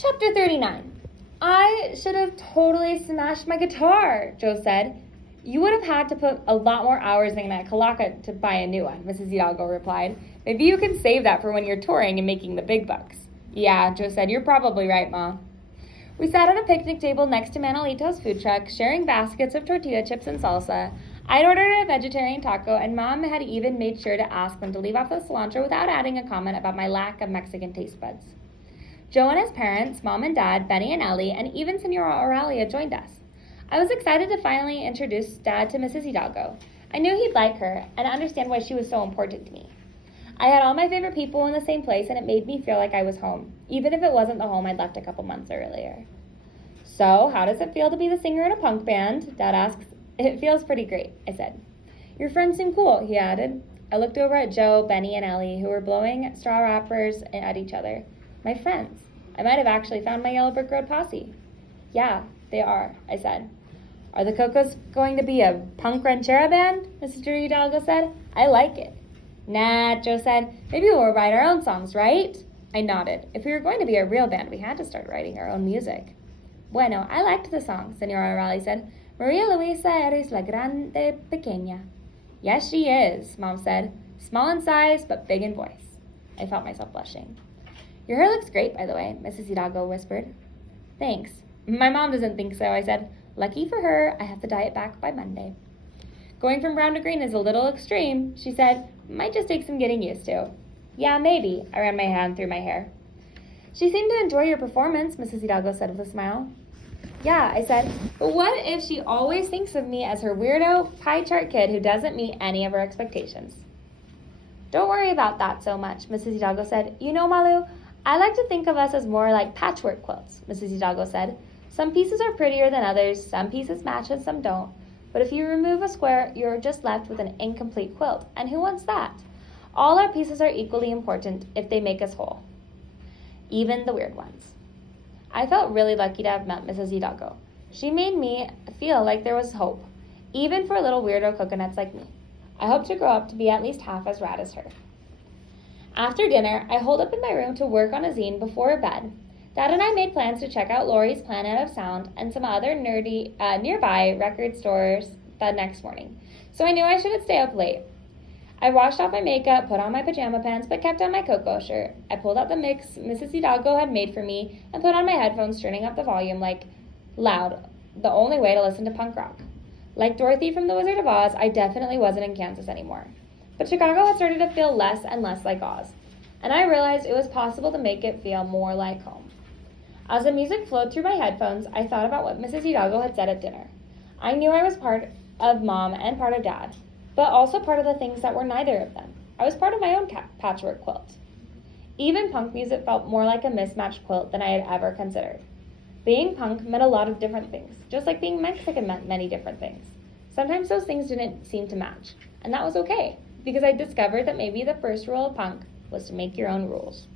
Chapter 39. I should have totally smashed my guitar, Joe said. You would have had to put a lot more hours in that Kalaka to buy a new one, Mrs. Hidalgo replied. Maybe you can save that for when you're touring and making the big bucks. Yeah, Joe said, you're probably right, Ma. We sat at a picnic table next to Manolito's food truck, sharing baskets of tortilla chips and salsa. I'd ordered a vegetarian taco, and Mom had even made sure to ask them to leave off the cilantro without adding a comment about my lack of Mexican taste buds. Joe and his parents, Mom and Dad, Benny and Ellie, and even Senora Aurelia joined us. I was excited to finally introduce Dad to Mrs. Hidalgo. I knew he'd like her and understand why she was so important to me. I had all my favorite people in the same place, and it made me feel like I was home, even if it wasn't the home I'd left a couple months earlier. So, how does it feel to be the singer in a punk band? Dad asks. It feels pretty great, I said. Your friends seem cool, he added. I looked over at Joe, Benny, and Ellie, who were blowing straw wrappers at each other. My friends. I might have actually found my Yellow Brick Road posse. Yeah, they are, I said. Are the Cocos going to be a punk ranchera band? Mrs. Hidalgo said. I like it. Nah, Joe said. Maybe we'll write our own songs, right? I nodded. If we were going to be a real band, we had to start writing our own music. Bueno, I liked the song, Senora Raleigh said. Maria Luisa eres la grande pequeña. Yes, she is, Mom said. Small in size, but big in voice. I felt myself blushing. Your hair looks great, by the way, Mrs. Hidalgo whispered. Thanks. My mom doesn't think so, I said. Lucky for her, I have to dye it back by Monday. Going from brown to green is a little extreme, she said. Might just take some getting used to. Yeah, maybe. I ran my hand through my hair. She seemed to enjoy your performance, Mrs. Hidalgo said with a smile. Yeah, I said, but what if she always thinks of me as her weirdo pie chart kid who doesn't meet any of her expectations? Don't worry about that so much, Mrs. Hidalgo said. You know, Malu, I like to think of us as more like patchwork quilts, Mrs. Hidalgo said. Some pieces are prettier than others, some pieces match and some don't. But if you remove a square, you're just left with an incomplete quilt. And who wants that? All our pieces are equally important if they make us whole. Even the weird ones. I felt really lucky to have met Mrs. Hidalgo. She made me feel like there was hope, even for little weirdo coconuts like me. I hope to grow up to be at least half as rad as her. After dinner, I holed up in my room to work on a zine before bed. Dad and I made plans to check out Lori's Planet of Sound and some other nearby record stores the next morning, so I knew I shouldn't stay up late. I washed off my makeup, put on my pajama pants, but kept on my Coco shirt. I pulled out the mix Mrs. Hidalgo had made for me and put on my headphones, turning up the volume loud, the only way to listen to punk rock. Like Dorothy from The Wizard of Oz, I definitely wasn't in Kansas anymore. But Chicago had started to feel less and less like Oz, and I realized it was possible to make it feel more like home. As the music flowed through my headphones, I thought about what Mrs. Hidalgo had said at dinner. I knew I was part of Mom and part of Dad, but also part of the things that were neither of them. I was part of my own patchwork quilt. Even punk music felt more like a mismatched quilt than I had ever considered. Being punk meant a lot of different things, just like being Mexican meant many different things. Sometimes those things didn't seem to match, and that was okay, because I discovered that maybe the first rule of punk was to make your own rules.